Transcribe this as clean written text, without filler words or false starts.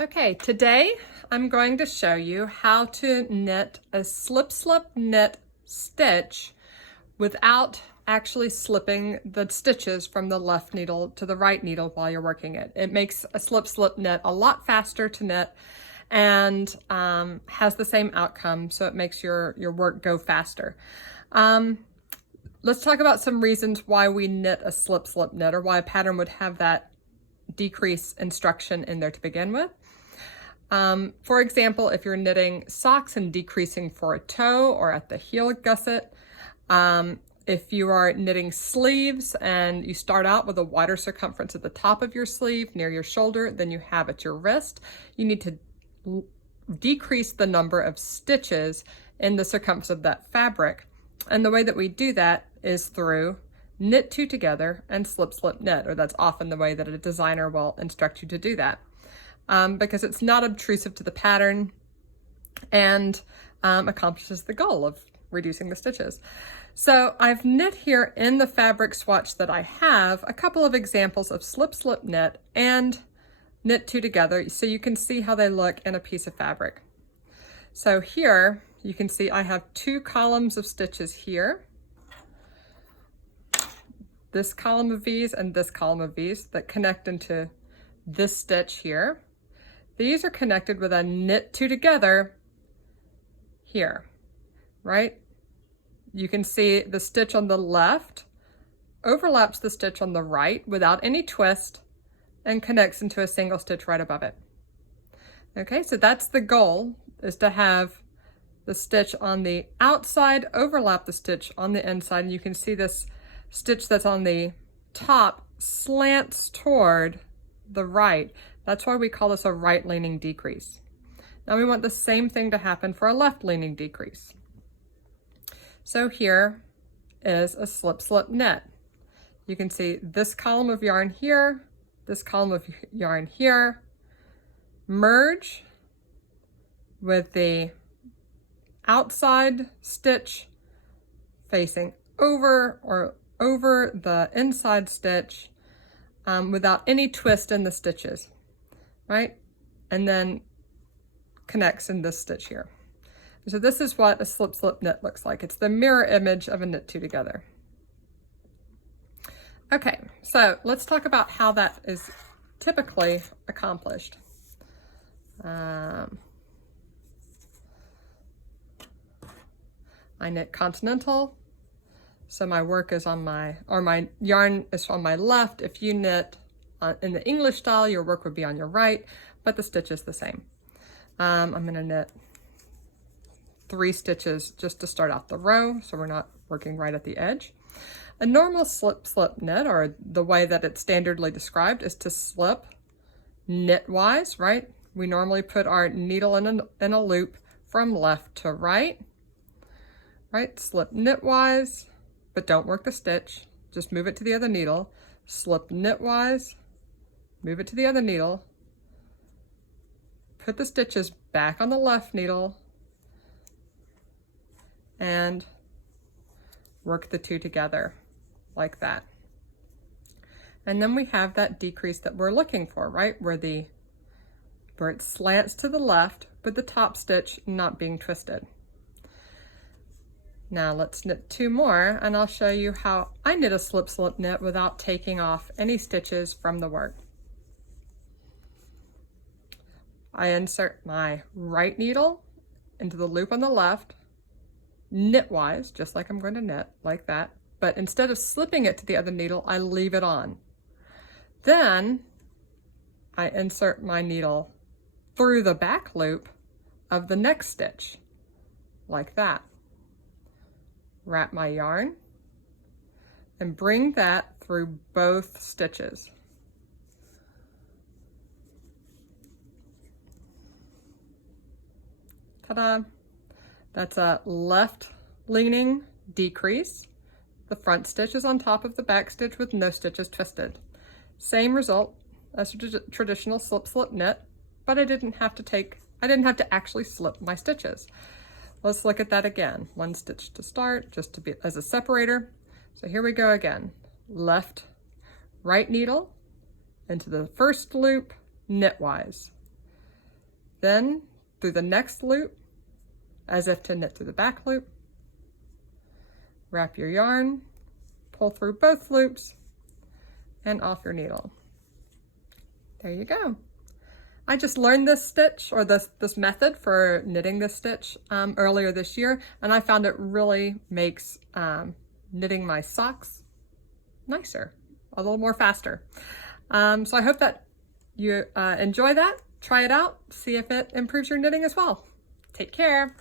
Okay, today I'm going to show you how to knit a slip knit stitch without actually slipping the stitches from the left needle to the right needle while you're working it. It makes a slip knit a lot faster to knit and has the same outcome, so it makes your work go faster. Let's talk about some reasons why we knit a slip knit, or why a pattern would have that decrease instruction in there to begin with. For example, if you're knitting socks and decreasing for a toe or at the heel gusset, if you are knitting sleeves and you start out with a wider circumference at the top of your sleeve near your shoulder than you have at your wrist, you need to decrease the number of stitches in the circumference of that fabric. And the way that we do that is through knit two together and slip knit, or that's often the way that a designer will instruct you to do that. Because it's not obtrusive to the pattern and accomplishes the goal of reducing the stitches. So I've knit here in the fabric swatch that I have a couple of examples of slip knit and knit two together, so you can see how they look in a piece of fabric. So here you can see I have two columns of stitches here, this column of V's and this column of V's that connect into this stitch here. These are connected with a knit two together here, right? You can see the stitch on the left overlaps the stitch on the right without any twist and connects into a single stitch right above it. Okay, so that's the goal, is to have the stitch on the outside overlap the stitch on the inside. And you can see this stitch that's on the top slants toward the right. That's why we call this a right-leaning decrease. Now we want the same thing to happen for a left-leaning decrease. So here is a slip knit. You can see this column of yarn here, this column of yarn here, merge with the outside stitch facing over or over the inside stitch without any twist in the stitches, right? And then connects in this stitch here. So this is what a slip knit looks like. It's the mirror image of a knit two together. Okay, so let's talk about how that is typically accomplished. I knit continental, so my work is on my yarn is on my left. If you knit in the English style, your work would be on your right, but the stitch is the same. I'm gonna knit 3 stitches just to start out the row, so we're not working right at the edge. A normal slip knit, or the way that it's standardly described, is to slip knitwise, right? We normally put our needle in a loop from left to right, right? Slip knitwise, but don't work the stitch. Just move it to the other needle. Slip knitwise, move it to the other needle. Put the stitches back on the left needle and work the two together like that. And then we have that decrease that we're looking for, right? Where it slants to the left with the top stitch not being twisted. Now let's knit 2 more and I'll show you how I knit a slip knit without taking off any stitches from the work. I insert my right needle into the loop on the left, knitwise, just like I'm going to knit, like that. But instead of slipping it to the other needle, I leave it on. Then I insert my needle through the back loop of the next stitch, like that. Wrap my yarn and bring that through both stitches. Ta-da! That's a left leaning decrease. The front stitch is on top of the back stitch with no stitches twisted. Same result as a traditional slip knit, but I didn't have to actually slip my stitches. Let's look at that again. 1 stitch to start, just to be as a separator. So here we go again. Left, right needle into the first loop knitwise. Then through the next loop, as if to knit through the back loop. Wrap your yarn, pull through both loops, and off your needle. There you go. I just learned this stitch, or this method for knitting this stitch earlier this year, and I found it really makes knitting my socks nicer, a little more faster. So I hope that you enjoy that. Try it out, see if it improves your knitting as well. Take care.